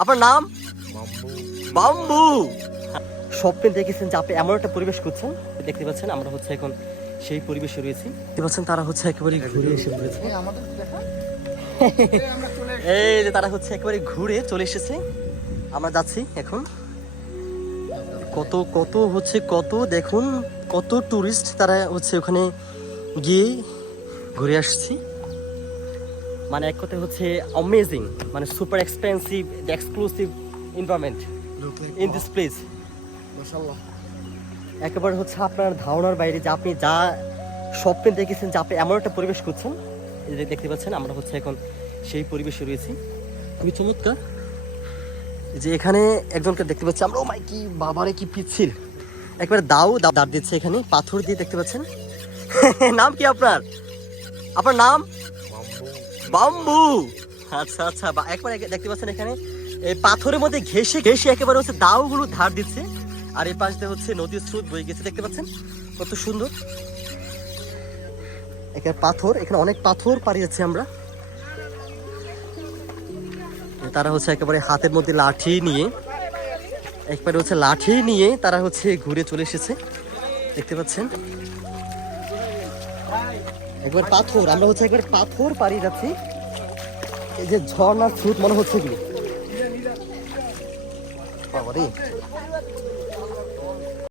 আপনার নাম? বাম্বু। স্বপ্নে দেখেছেন যে আপনি এমন একটা পরিবেশ করছেন, দেখতে পাচ্ছেন আমরা হচ্ছে এখন সেই পরিবেশে রয়েছি। দেখতে পাচ্ছেন তারা হচ্ছে একেবারে ঘুরে এসে পড়েছে। এই যে তারা হচ্ছে একেবারে ঘুরে চলে এসেছে। আমরা যাচ্ছি এখন। কত কত হচ্ছে কত দেখুন কত টুরিস্ট তারা হচ্ছে ওখানে গিয়ে ঘুরে আসছি। মানে এক কথায় হচ্ছে অ্যামেজিং, মানে super expensive, exclusive environment in this place. মাশাআল্লাহ। একেবারে হচ্ছে আপনার ধারণার বাইরে যে আপনি যা স্বপ্নে দেখেছেন যে আপনি এমন একটা পরিবেশ করছেন। এই যে দেখতে পাচ্ছেন আমরা হচ্ছে এখন সেই পরিবেশে রয়েছি। খুবই চমৎকার। এই যে এখানে একজনকে দেখতে পাচ্ছি আমরা। ও মাই, কি বাবারে কি পিচ্ছিল, একবারে দাঁড় দিচ্ছে এখানে পাথর দিয়ে, দেখতে পাচ্ছেন। নাম কি আপনার? আপনার নাম? বাম্বু। আচ্ছা আচ্ছা, একবার দেখতে পাচ্ছেন এখানে এই পাথরের মধ্যে ঘেসে ঘেসে একেবারে হচ্ছে দাওগুলো ধার দিচ্ছে। আর এই পাশ দিয়ে হচ্ছে নদীর স্রোত বয়ে গেছে, দেখতে পাচ্ছেন কত সুন্দর। এখানে পাথর, এখানে অনেক পাথর পাড়ি যাচ্ছে আমরা। তারা হচ্ছে একেবারে হাতের মধ্যে লাঠি নিয়ে, একবারে হচ্ছে লাঠি নিয়ে তারা হচ্ছে ঘুরে চলে এসেছে, দেখতে পাচ্ছেন। একবার পাথর, আমরা হচ্ছে একবার পাথর পাড়ি যাচ্ছি। এই যে ঝর্ণার স্রোত মনে হচ্ছে এগুলো, বাবারে।